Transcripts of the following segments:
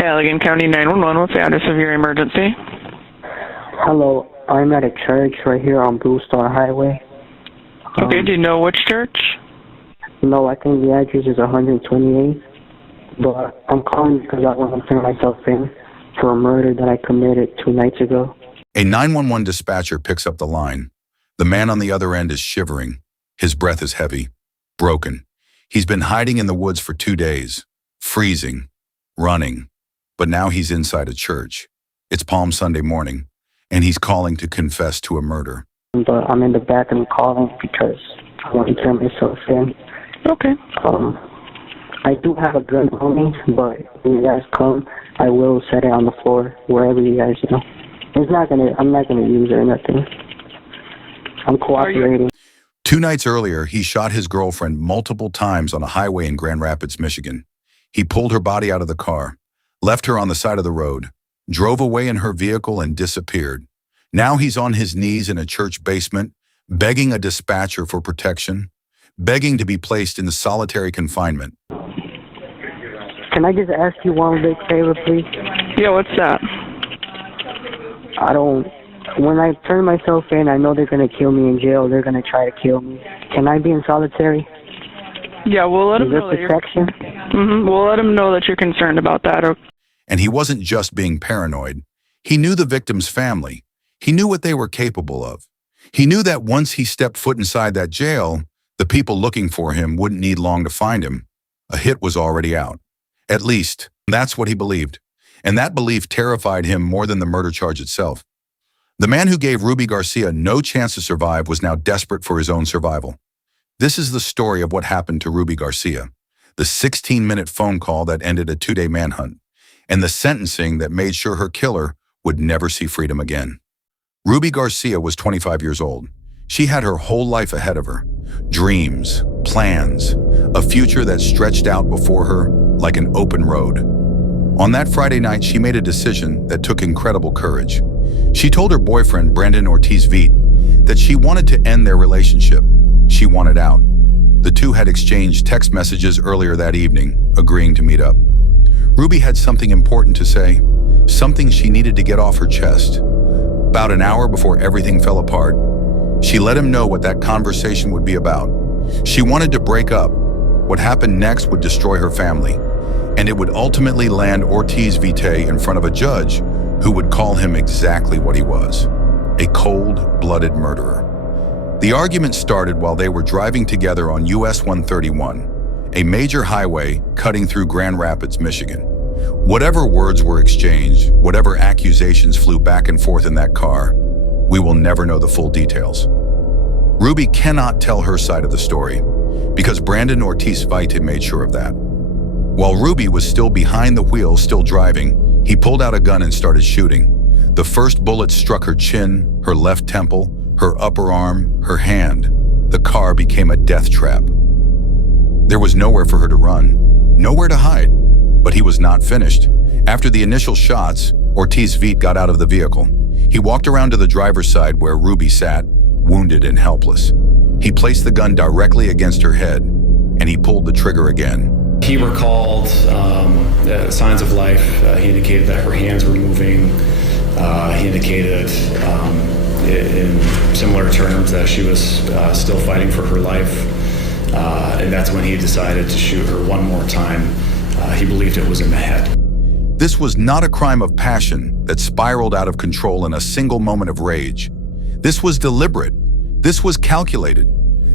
Allegan County 911, what's the address of your emergency? Hello, I'm at a church right here on Blue Star Highway. Okay, do you know which church? No, I think the address is 128, but I'm calling because I want to turn myself in for a murder that I committed 2 nights ago. A 911 dispatcher picks up the line. The man on the other end is shivering. His breath is heavy, broken. He's been hiding in the woods for 2 days, freezing, running, but now he's inside a church. It's Palm Sunday morning, and he's calling to confess to a murder. But I'm in the bathroom calling because I want to turn myself in. Okay. I do have a gun on me, but when you guys come, I will set it on the floor wherever you guys, I'm not gonna use it or nothing. I'm cooperating. 2 nights earlier, he shot his girlfriend multiple times on a highway in Grand Rapids, Michigan. He pulled her body out of the car, left her on the side of the road, drove away in her vehicle and disappeared. Now he's on his knees in a church basement, begging a dispatcher for protection, begging to be placed in solitary confinement. Can I just ask you one big favor, please? Yeah, what's that? When I turn myself in, I know they're going to kill me in jail. They're going to try to kill me. Can I be in solitary? Yeah, we'll let him know that protection? We'll let him know that you're concerned about that. And he wasn't just being paranoid. He knew the victim's family. He knew what they were capable of. He knew that once he stepped foot inside that jail, the people looking for him wouldn't need long to find him. A hit was already out. At least, that's what he believed. And that belief terrified him more than the murder charge itself. The man who gave Ruby Garcia no chance to survive was now desperate for his own survival. This is the story of what happened to Ruby Garcia, the 16-minute phone call that ended a 2-day manhunt, and the sentencing that made sure her killer would never see freedom again. Ruby Garcia was 25 years old. She had her whole life ahead of her. Dreams, plans, a future that stretched out before her like an open road. On that Friday night, she made a decision that took incredible courage. She told her boyfriend, Brandon Ortiz-Vite, that she wanted to end their relationship. She wanted out. The two had exchanged text messages earlier that evening, agreeing to meet up. Ruby had something important to say, something she needed to get off her chest. About an hour before everything fell apart, she let him know what that conversation would be about. She wanted to break up. What happened next would destroy her family, and it would ultimately land Ortiz-Vite in front of a judge who would call him exactly what he was, a cold-blooded murderer. The argument started while they were driving together on US 131, a major highway cutting through Grand Rapids, Michigan. Whatever words were exchanged, whatever accusations flew back and forth in that car, we will never know the full details. Ruby cannot tell her side of the story because Brandon Ortiz-Vite had made sure of that. While Ruby was still behind the wheel, still driving, he pulled out a gun and started shooting. The first bullet struck her chin, her left temple, her upper arm, her hand. The car became a death trap. There was nowhere for her to run, nowhere to hide. But he was not finished. After the initial shots, Ortiz-Vite got out of the vehicle. He walked around to the driver's side where Ruby sat, wounded and helpless. He placed the gun directly against her head, and he pulled the trigger again. He recalled signs of life. He indicated that her hands were moving. He indicated in similar terms that she was still fighting for her life. And that's when he decided to shoot her one more time. He believed it was in the head. This was not a crime of passion that spiraled out of control in a single moment of rage. This was deliberate. This was calculated.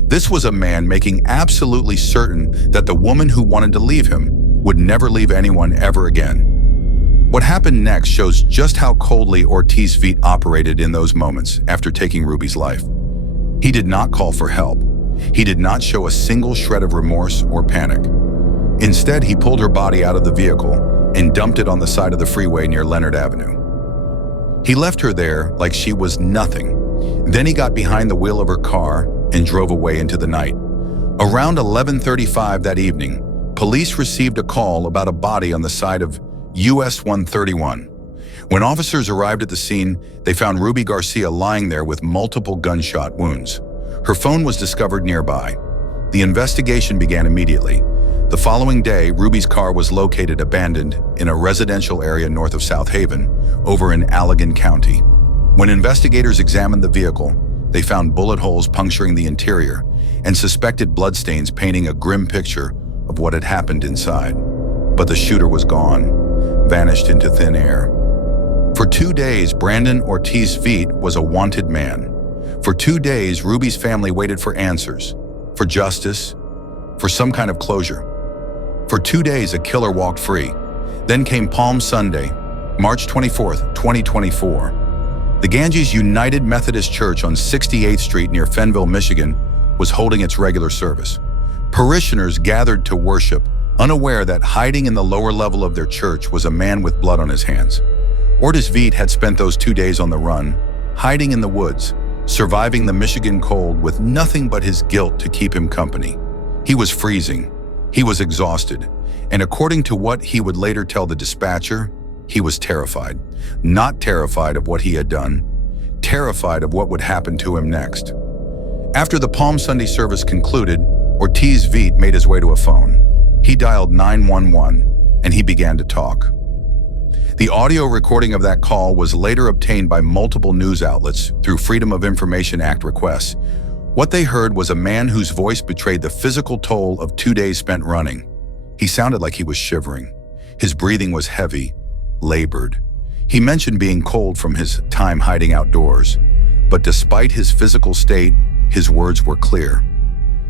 This was a man making absolutely certain that the woman who wanted to leave him would never leave anyone ever again. What happened next shows just how coldly Ortiz-Vite operated in those moments after taking Ruby's life. He did not call for help. He did not show a single shred of remorse or panic. Instead, he pulled her body out of the vehicle and dumped it on the side of the freeway near Leonard Avenue. He left her there like she was nothing. Then he got behind the wheel of her car and drove away into the night. Around 11:35 that evening, police received a call about a body on the side of US 131. When officers arrived at the scene, they found Ruby Garcia lying there with multiple gunshot wounds. Her phone was discovered nearby. The investigation began immediately. The following day, Ruby's car was located abandoned in a residential area north of South Haven, over in Allegan County. When investigators examined the vehicle, they found bullet holes puncturing the interior and suspected bloodstains painting a grim picture of what had happened inside. But the shooter was gone, vanished into thin air. For 2 days, Brandon Ortiz Vite was a wanted man. For 2 days, Ruby's family waited for answers, for justice, for some kind of closure. For 2 days, a killer walked free. Then came Palm Sunday, March 24th, 2024. The Ganges United Methodist Church on 68th Street near Fenville, Michigan, was holding its regular service. Parishioners gathered to worship, unaware that hiding in the lower level of their church was a man with blood on his hands. Ortiz Vite had spent those 2 days on the run, hiding in the woods, surviving the Michigan cold with nothing but his guilt to keep him company. He was freezing. He was exhausted, and according to what he would later tell the dispatcher, he was terrified. Not terrified of what he had done, terrified of what would happen to him next. After the Palm Sunday service concluded, Ortiz Vite made his way to a phone. He dialed 911, and he began to talk. The audio recording of that call was later obtained by multiple news outlets through Freedom of Information Act requests. What they heard was a man whose voice betrayed the physical toll of 2 days spent running. He sounded like he was shivering. His breathing was heavy, labored. He mentioned being cold from his time hiding outdoors. But despite his physical state, his words were clear.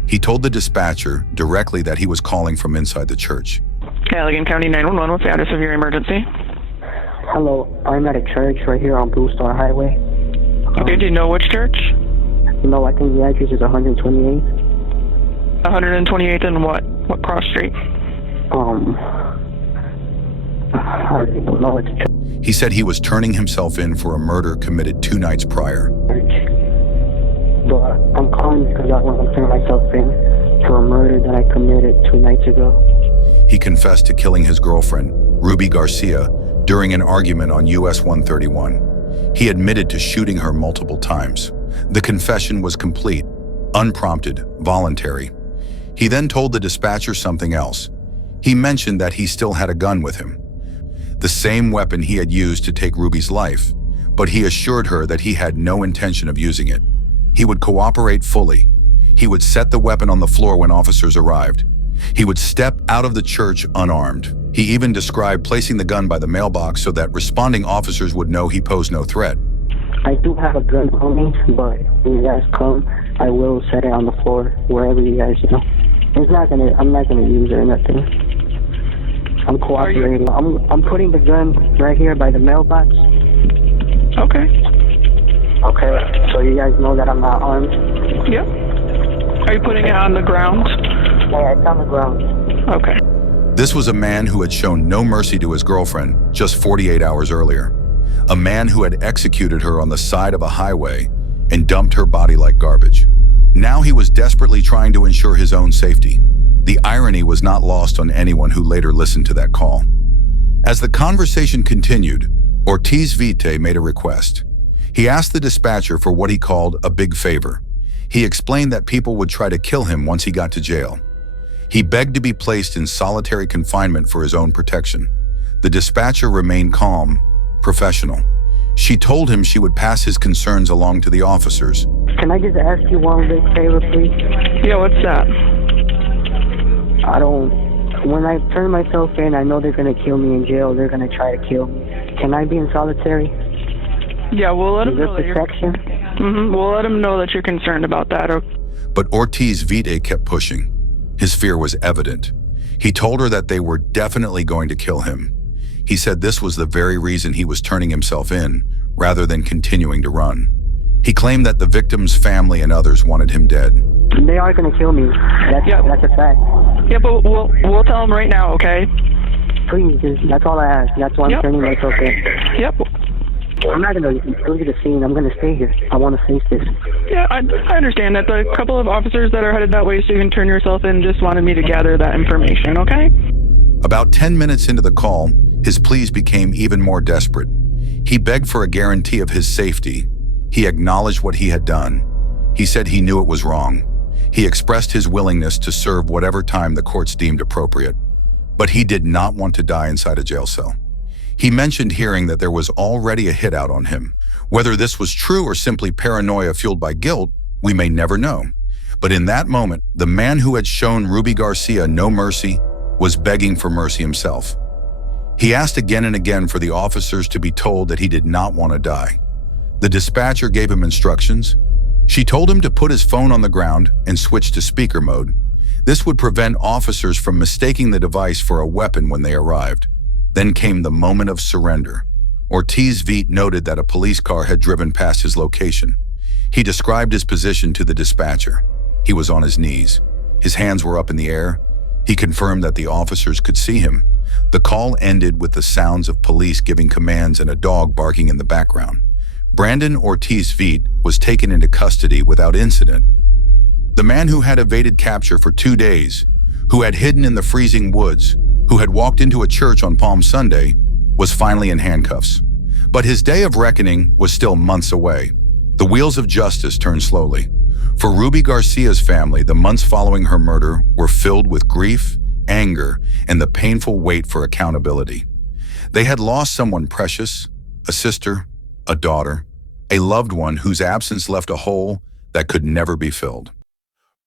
He told the dispatcher directly that he was calling from inside the church. Allegan County 911, what's the address of your emergency? Hello, I'm at a church right here on Blue Star Highway. Okay, do you know which church? No, I think the address is 128. 128th and what? What cross street? I don't know. It's a He said he was turning himself in for a murder committed 2 nights prior. church. But I'm calling because I want to turn myself in for a murder that I committed 2 nights ago. He confessed to killing his girlfriend, Ruby Garcia, during an argument on US 131. He admitted to shooting her multiple times. The confession was complete, unprompted, voluntary. He then told the dispatcher something else. He mentioned that he still had a gun with him, the same weapon he had used to take Ruby's life, but he assured her that he had no intention of using it. He would cooperate fully. He would set the weapon on the floor when officers arrived. He would step out of the church unarmed. He even described placing the gun by the mailbox so that responding officers would know he posed no threat. I do have a gun on me, but when you guys come, I will set it on the floor wherever you guys, I'm not gonna use it or nothing. I'm cooperating. I'm putting the gun right here by the mailbox. Okay. Okay, so you guys know that I'm not armed. Yep. Are you putting it on the ground? Yeah, it's on the ground. Okay. This was a man who had shown no mercy to his girlfriend just 48 hours earlier. A man who had executed her on the side of a highway and dumped her body like garbage. Now he was desperately trying to ensure his own safety. The irony was not lost on anyone who later listened to that call. As the conversation continued, Ortiz Vite made a request. He asked the dispatcher for what he called a big favor. He explained that people would try to kill him once he got to jail. He begged to be placed in solitary confinement for his own protection. The dispatcher remained calm, professional. She told him she would pass his concerns along to the officers. Can I just ask you one big favor, please? Yeah, what's that? When I turn myself in, I know they're going to kill me in jail. They're going to try to kill me. Can I be in solitary? Yeah, we'll let Is him there know that you're... protection? We'll let him know that you're concerned about that. But Ortiz Vite kept pushing. His fear was evident. He told her that they were definitely going to kill him. He said this was the very reason he was turning himself in, rather than continuing to run. He claimed that the victim's family and others wanted him dead. They are going to kill me. That's a fact. Yeah, but we'll tell him right now, okay? Please, that's all I ask. That's why I'm turning myself in. Yep. I'm not going to go to the scene. I'm going to stay here. I want to face this. Yeah, I understand that. The couple of officers that are headed that way so you can turn yourself in just wanted me to gather that information, okay? About 10 minutes into the call, his pleas became even more desperate. He begged for a guarantee of his safety. He acknowledged what he had done. He said he knew it was wrong. He expressed his willingness to serve whatever time the courts deemed appropriate, but he did not want to die inside a jail cell. He mentioned hearing that there was already a hit out on him. Whether this was true or simply paranoia fueled by guilt, we may never know. But in that moment, the man who had shown Ruby Garcia no mercy was begging for mercy himself. He asked again and again for the officers to be told that he did not want to die. The dispatcher gave him instructions. She told him to put his phone on the ground and switch to speaker mode. This would prevent officers from mistaking the device for a weapon when they arrived. Then came the moment of surrender. Ortiz Vite noted that a police car had driven past his location. He described his position to the dispatcher. He was on his knees. His hands were up in the air. He confirmed that the officers could see him. The call ended with the sounds of police giving commands and a dog barking in the background. Brandon Ortiz Vite was taken into custody without incident. The man who had evaded capture for 2 days, who had hidden in the freezing woods, who had walked into a church on Palm Sunday, was finally in handcuffs. But his day of reckoning was still months away. The wheels of justice turned slowly. For Ruby Garcia's family, the months following her murder were filled with grief, anger, and the painful wait for accountability. They had lost someone precious, a sister, a daughter, a loved one whose absence left a hole that could never be filled.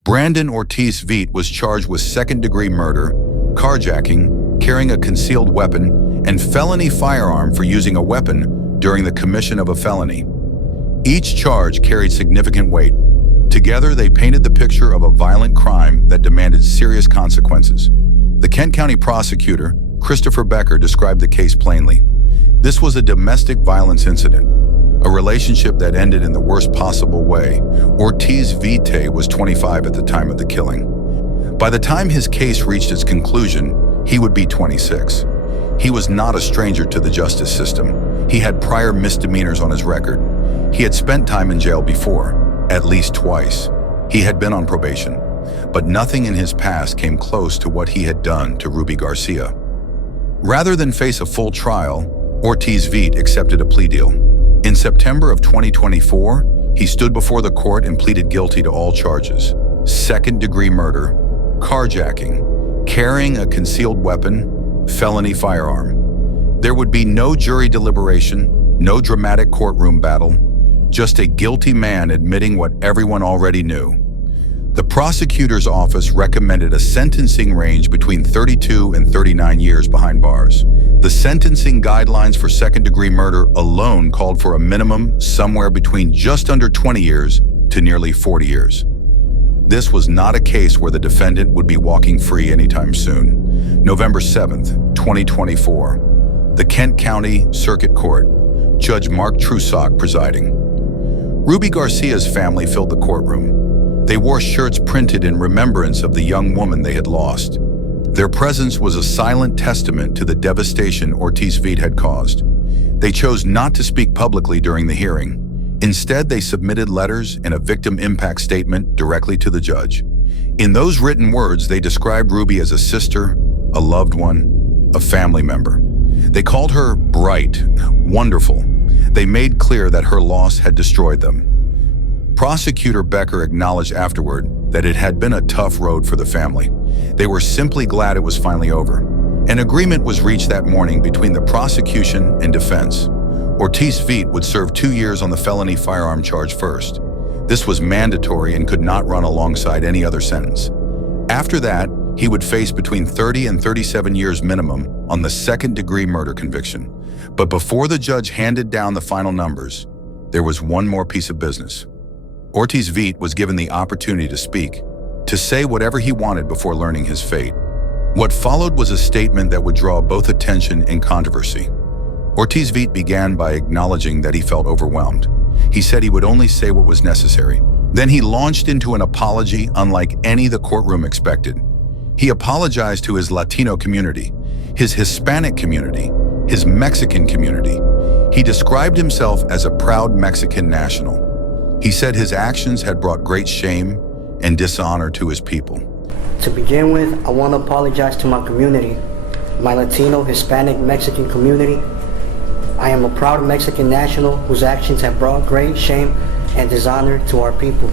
Brandon Ortiz Vite was charged with second-degree murder, carjacking, carrying a concealed weapon, and felony firearm for using a weapon during the commission of a felony. Each charge carried significant weight. Together, they painted the picture of a violent crime that demanded serious consequences. The Kent County prosecutor, Christopher Becker, described the case plainly. This was a domestic violence incident, a relationship that ended in the worst possible way. Ortiz Vite was 25 at the time of the killing. By the time his case reached its conclusion, he would be 26. He was not a stranger to the justice system. He had prior misdemeanors on his record. He had spent time in jail before, at least twice. He had been on probation, but nothing in his past came close to what he had done to Ruby Garcia. Rather than face a full trial, Ortiz Vite accepted a plea deal. In September of 2024, he stood before the court and pleaded guilty to all charges: second-degree murder, carjacking, carrying a concealed weapon, felony firearm. There would be no jury deliberation, no dramatic courtroom battle, just a guilty man admitting what everyone already knew. The prosecutor's office recommended a sentencing range between 32 and 39 years behind bars. The sentencing guidelines for second-degree murder alone called for a minimum somewhere between just under 20 years to nearly 40 years. This was not a case where the defendant would be walking free anytime soon. November 7th, 2024, the Kent County Circuit Court, Judge Mark Trusock presiding. Ruby Garcia's family filled the courtroom. They wore shirts printed in remembrance of the young woman they had lost. Their presence was a silent testament to the devastation Ortiz Vite had caused. They chose not to speak publicly during the hearing. Instead, they submitted letters and a victim impact statement directly to the judge. In those written words, they described Ruby as a sister, a loved one, a family member. They called her bright, wonderful. They made clear that her loss had destroyed them. Prosecutor Becker acknowledged afterward that it had been a tough road for the family. They were simply glad it was finally over. An agreement was reached that morning between the prosecution and defense. Ortiz Vite would serve 2 years on the felony firearm charge first. This was mandatory and could not run alongside any other sentence. After that, he would face between 30 and 37 years minimum on the second-degree murder conviction. But before the judge handed down the final numbers, there was one more piece of business. Ortiz Vite was given the opportunity to speak, to say whatever he wanted before learning his fate. What followed was a statement that would draw both attention and controversy. Ortiz Vite began by acknowledging that he felt overwhelmed. He said he would only say what was necessary. Then he launched into an apology unlike any the courtroom expected. He apologized to his Latino community, his Hispanic community, his Mexican community. He described himself as a proud Mexican national. He said his actions had brought great shame and dishonor to his people. To begin with, I want to apologize to my community, my Latino, Hispanic, Mexican community. I am a proud Mexican national whose actions have brought great shame and dishonor to our people.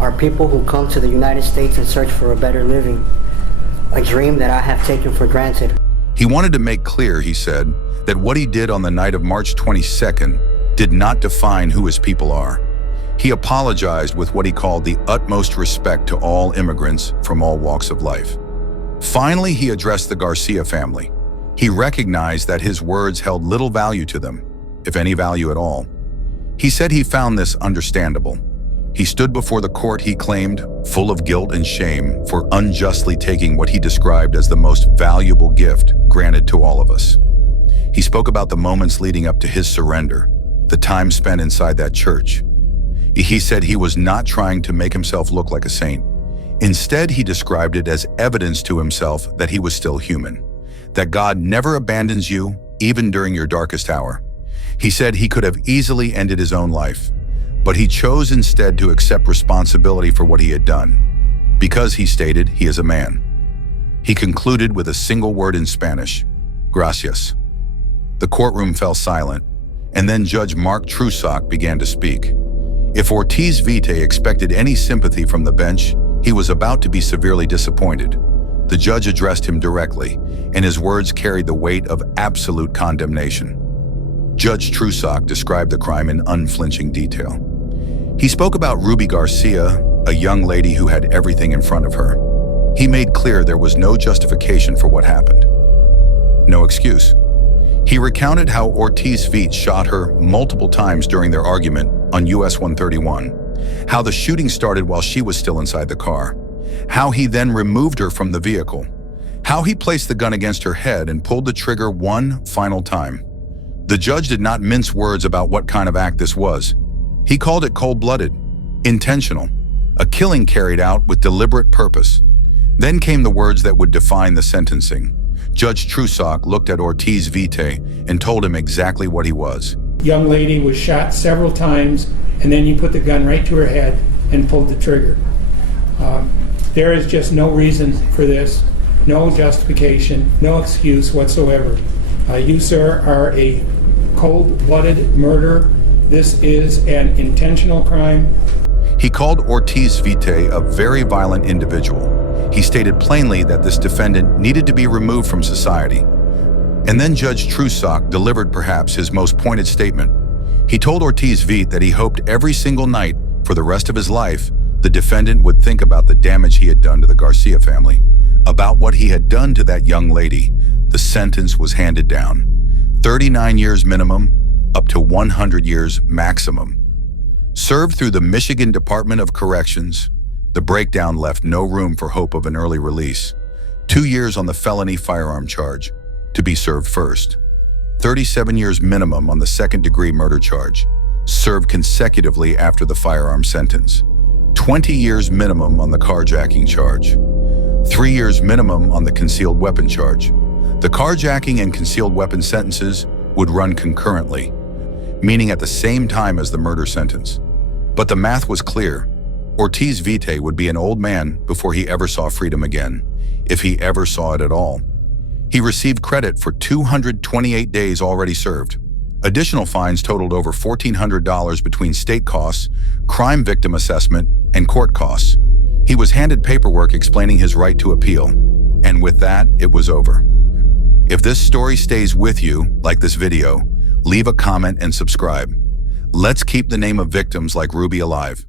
are people who come to the United States in search for a better living, a dream that I have taken for granted. He wanted to make clear, he said, that what he did on the night of March 22nd did not define who his people are. He apologized with what he called the utmost respect to all immigrants from all walks of life. Finally, he addressed the Garcia family. He recognized that his words held little value to them, if any value at all. He said he found this understandable. He stood before the court, he claimed, full of guilt and shame for unjustly taking what he described as the most valuable gift granted to all of us. He spoke about the moments leading up to his surrender, the time spent inside that church. He said he was not trying to make himself look like a saint. Instead, he described it as evidence to himself that he was still human, that God never abandons you, even during your darkest hour. He said he could have easily ended his own life, but he chose instead to accept responsibility for what he had done, because, he stated, he is a man. He concluded with a single word in Spanish, gracias. The courtroom fell silent, and then Judge Mark Trusock began to speak. If Ortiz Vite expected any sympathy from the bench, he was about to be severely disappointed. The judge addressed him directly, and his words carried the weight of absolute condemnation. Judge Trusock described the crime in unflinching detail. He spoke about Ruby Garcia, a young lady who had everything in front of her. He made clear there was no justification for what happened. No excuse. He recounted how Ortiz Vite shot her multiple times during their argument on US 131, how the shooting started while she was still inside the car, how he then removed her from the vehicle, how he placed the gun against her head and pulled the trigger one final time. The judge did not mince words about what kind of act this was. He called it cold-blooded, intentional, a killing carried out with deliberate purpose. Then came the words that would define the sentencing. Judge Trusock looked at Ortiz Vite and told him exactly what he was. Young lady was shot several times, and then you put the gun right to her head and pulled the trigger. There is just no reason for this, no justification, no excuse whatsoever. You, sir, are a cold-blooded murderer. This is an intentional crime. He called Ortiz Vite a very violent individual. He stated plainly that this defendant needed to be removed from society. And then Judge Trusock delivered perhaps his most pointed statement. He told Ortiz Vite that he hoped every single night for the rest of his life, the defendant would think about the damage he had done to the Garcia family, about what he had done to that young lady. The sentence was handed down. 39 years minimum, up to 100 years maximum. Served through the Michigan Department of Corrections, the breakdown left no room for hope of an early release. 2 years on the felony firearm charge, to be served first. 37 years minimum on the second-degree murder charge, served consecutively after the firearm sentence. 20 years minimum on the carjacking charge. 3 years minimum on the concealed weapon charge. The carjacking and concealed weapon sentences would run concurrently, meaning at the same time as the murder sentence. But the math was clear. Ortiz Vite would be an old man before he ever saw freedom again, if he ever saw it at all. He received credit for 228 days already served. Additional fines totaled over $1,400 between state costs, crime victim assessment, and court costs. He was handed paperwork explaining his right to appeal, and with that, it was over. If this story stays with you, like this video, leave a comment and subscribe. Let's keep the name of victims like Ruby alive.